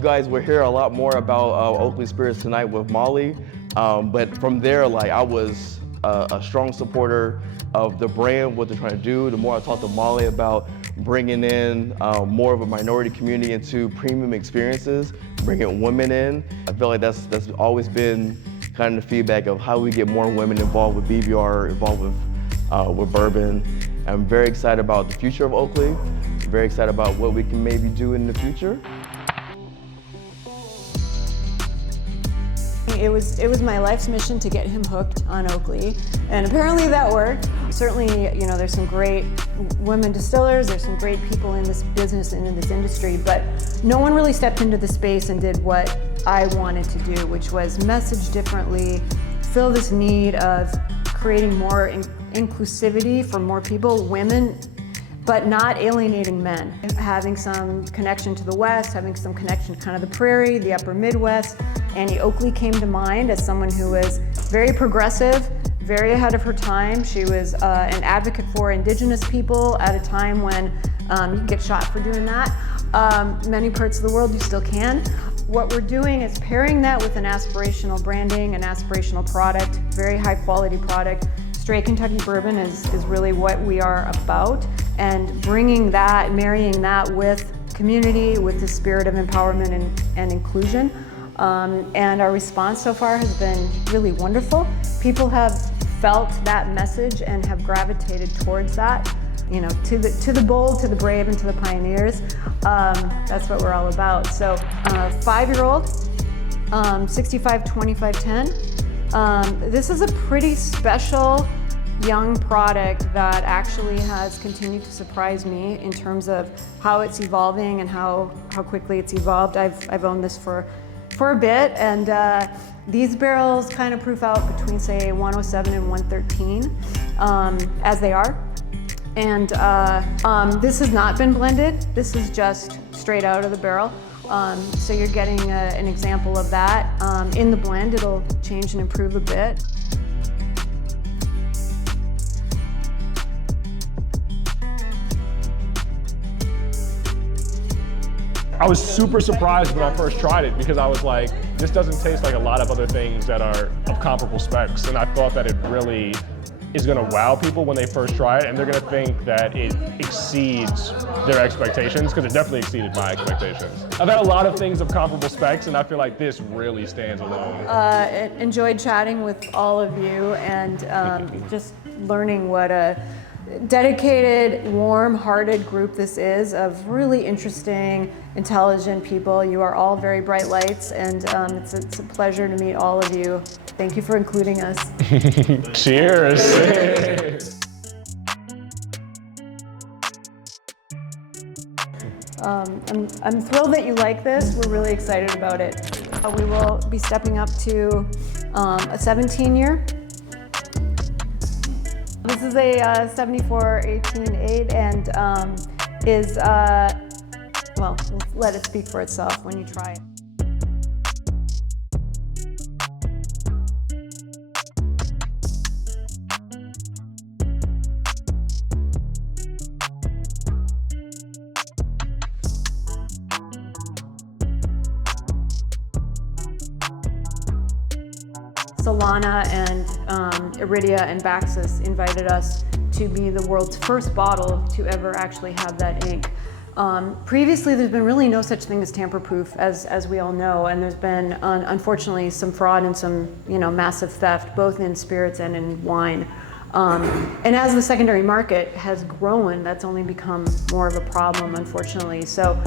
guys will hear a lot more about Oakley Spirits tonight with Molly. But from there, like, I was a strong supporter of the brand, what they're trying to do. The more I talked to Molly about bringing in more of a minority community into premium experiences, bringing women in, I feel like that's always been kind of the feedback of how we get more women involved with BBR, involved with Bourbon. I'm very excited about the future of Oakley. Very excited about what we can maybe do in the future. It was my life's mission to get him hooked on Oakley, and apparently that worked. Certainly, you know, there's some great women distillers, there's some great people in this business and in this industry, but no one really stepped into the space and did what I wanted to do, which was message differently, fill this need of creating more inclusivity for more people, women, but not alienating men. Having some connection to the West, having some connection to kind of the Prairie, the Upper Midwest. Annie Oakley came to mind as someone who was very progressive, very ahead of her time. She was an advocate for Indigenous people at a time when you can get shot for doing that. Many parts of the world you still can. What we're doing is pairing that with an aspirational branding, an aspirational product, very high quality product. Straight Kentucky Bourbon is really what we are about, and bringing that, marrying that with community, with the spirit of empowerment and inclusion. And our response so far has been really wonderful. People have felt that message and have gravitated towards that. You know, to the bold, to the brave, and to the pioneers. That's what we're all about. So, 5-year-old, 65, 25, 10. This is a pretty special young product that actually has continued to surprise me in terms of how it's evolving and how quickly it's evolved. I've owned this for a bit, and these barrels kind of proof out between, say, 107 and 113, as they are. And this has not been blended. This is just straight out of the barrel. So you're getting an example of that. In the blend, it'll change and improve a bit. I was super surprised when I first tried it, because I was like, this doesn't taste like a lot of other things that are of comparable specs. And I thought that it really is gonna wow people when they first try it, and they're gonna think that it exceeds their expectations, because it definitely exceeded my expectations. I've had a lot of things of comparable specs, and I feel like this really stands alone. Enjoyed chatting with all of you, and just learning what a dedicated, warm-hearted group this is of really interesting, intelligent people. You are all very bright lights, and it's a pleasure to meet all of you. Thank you for including us. Cheers. I'm thrilled that you like this. We're really excited about it. We will be stepping up to a 17-year. This is a 74 18-8, and is, well, let it speak for itself when you try it. Solana and Iridia and Baxis invited us to be the world's first bottle to ever actually have that ink. Previously, there's been really no such thing as tamper-proof, as we all know, and there's been, unfortunately, some fraud and some, massive theft, both in spirits and in wine. And as the secondary market has grown, that's only become more of a problem, unfortunately. So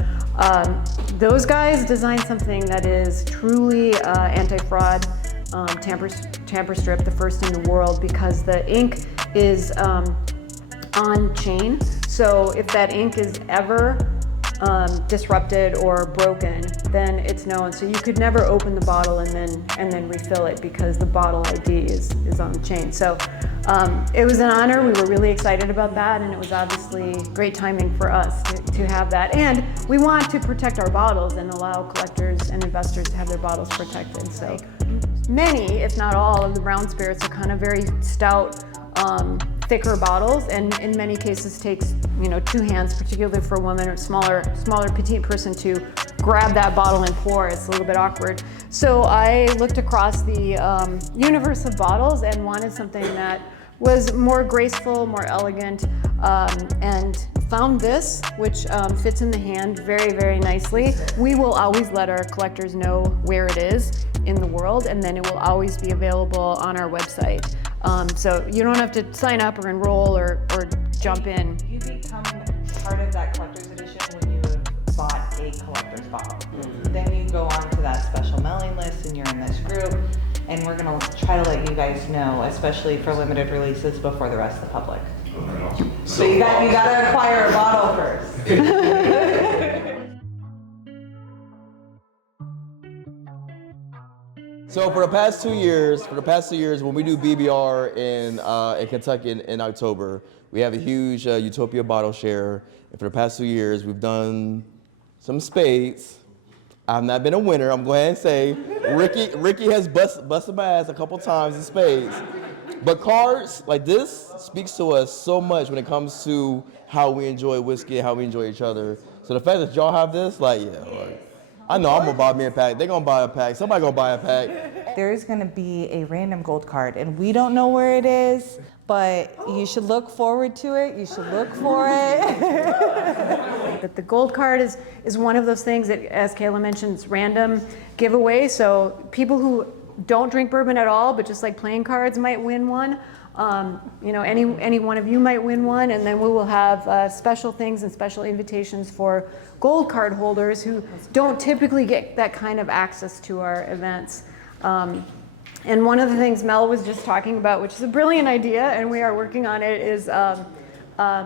those guys designed something that is truly anti-fraud, tamper strip, the first in the world, because the ink is on chain. So if that ink is ever disrupted or broken, then it's known. So you could never open the bottle and then refill it, because the bottle ID is on the chain. So it was an honor. We were really excited about that, and it was obviously great timing for us to have that. And we want to protect our bottles and allow collectors and investors to have their bottles protected. So many, if not all, of the brown spirits are kind of very stout, thicker bottles, and in many cases takes 2 hands, particularly for a woman or smaller petite person, to grab that bottle and pour. It's a little bit awkward. So I looked across the universe of bottles and wanted something that was more graceful, more elegant, and found this, which fits in the hand very, very nicely. We will always let our collectors know where it is in the world, and then it will always be available on our website. So you don't have to sign up or enroll or jump in. You become part of that collector's edition when you have bought a collector's bottle. Then you go on to that special mailing list and you're in this group, and we're gonna try to let you guys know, especially for limited releases before the rest of the public. So you gotta acquire a bottle first. So for the past 2 years, when we do BBR in Kentucky in October, we have a huge Utopia bottle share. And for the past 2 years, we've done some spades. I've not been a winner. I'm going to say Ricky has busted my ass a couple times in spades. But cards like this speaks to us so much when it comes to how we enjoy whiskey and how we enjoy each other. So the fact that y'all have this, like, I know I'm gonna buy me a pack. They're gonna buy a pack. Somebody gonna buy a pack. There's gonna be a random gold card, and we don't know where it is, but you should look forward to it. You should look for it. But the gold card is one of those things that, as Kayla mentioned, it's random giveaway. So people who don't drink bourbon at all, but just like playing cards might win one. Any one of you might win one, and then we will have special things and special invitations for gold card holders who don't typically get that kind of access to our events. And one of the things Mel was just talking about, which is a brilliant idea, and we are working on it, is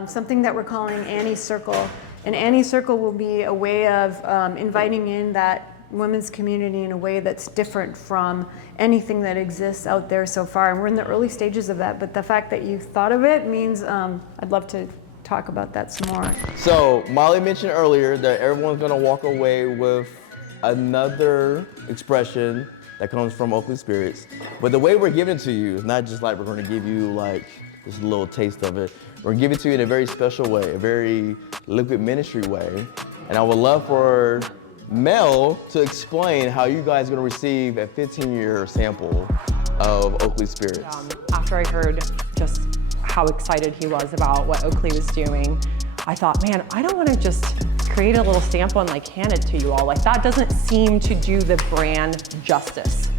something that we're calling Annie's Circle. And Annie's Circle will be a way of inviting in that women's community in a way that's different from anything that exists out there so far. And we're in the early stages of that, but the fact that you thought of it means I'd love to talk about that some more. So Molly mentioned earlier that everyone's gonna walk away with another expression that comes from Oakley Spirits. But the way we're giving it to you is not just like we're gonna give you like just a little taste of it. We're gonna give it to you in a very special way, a very liquid ministry way. And I would love for Mel to explain how you guys are gonna receive a 15-year sample of Oakley Spirits. After I heard just how excited he was about what Oakley was doing, I thought, man, I don't wanna just create a little sample and like hand it to you all. Like that doesn't seem to do the brand justice.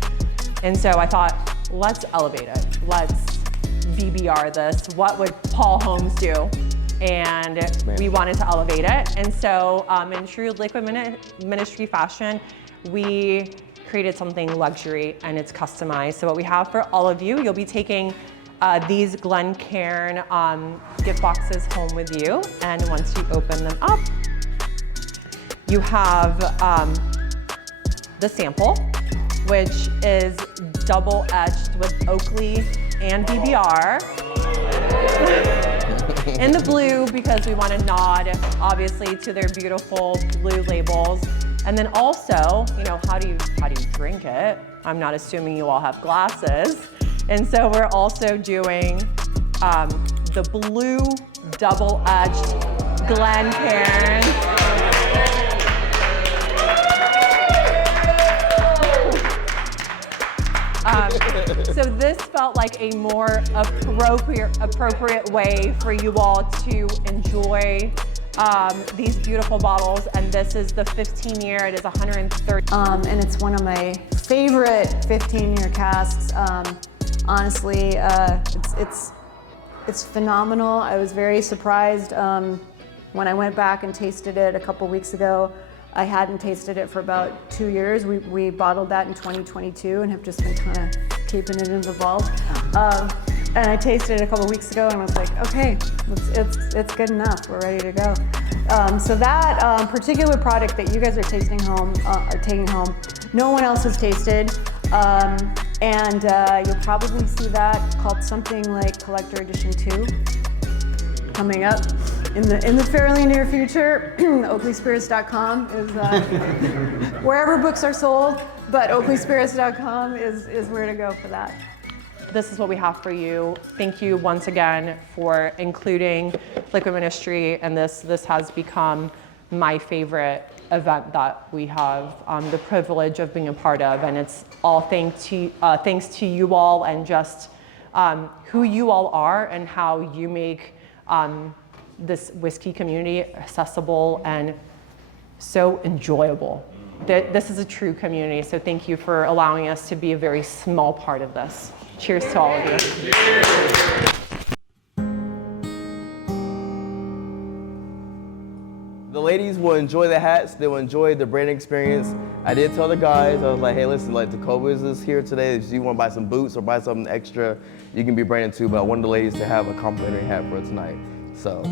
And so I thought, let's elevate it. Let's BBR this. What would Paul Holmes do? And we wanted to elevate it. And so in true liquid ministry fashion, we created something luxury and it's customized. So what we have for all of you, you'll be taking these Glencairn gift boxes home with you. And once you open them up, you have the sample, which is double etched with Oakley and BBR. In the blue, because we want to nod, obviously, to their beautiful blue labels. And then also, how do you drink it? I'm not assuming you all have glasses. And so we're also doing the blue double-etched Glencairn. So this felt like a more appropriate way for you all to enjoy these beautiful bottles. And this is the 15-year. It is 130. And it's one of my favorite 15-year casks. Honestly, it's phenomenal. I was very surprised when I went back and tasted it a couple weeks ago. I hadn't tasted it for about 2 years. We bottled that in 2022 and have just been kind of keeping it in the vault. And I tasted it a couple weeks ago and I was like, okay, it's good enough. We're ready to go. So that particular product that you guys are taking home, no one else has tasted. And you'll probably see that called something like Collector Edition 2 coming up in the fairly near future. OakleySpirits.com is wherever books are sold, but OakleySpirits.com is where to go for that. This is what we have for you. Thank you once again for including liquid ministry, and this has become my favorite event that we have the privilege of being a part of, and it's all thanks to you all and just who you all are and how you make this whiskey community accessible and so enjoyable. This is a true community, so thank you for allowing us to be a very small part of this. Cheers to all of you. The ladies will enjoy the hats. They will enjoy the branding experience. I did tell the guys, I was like, hey, listen, like the Cobras is here today. If you want to buy some boots or buy something extra, you can be branded too. But I wanted the ladies to have a complimentary hat for tonight. So.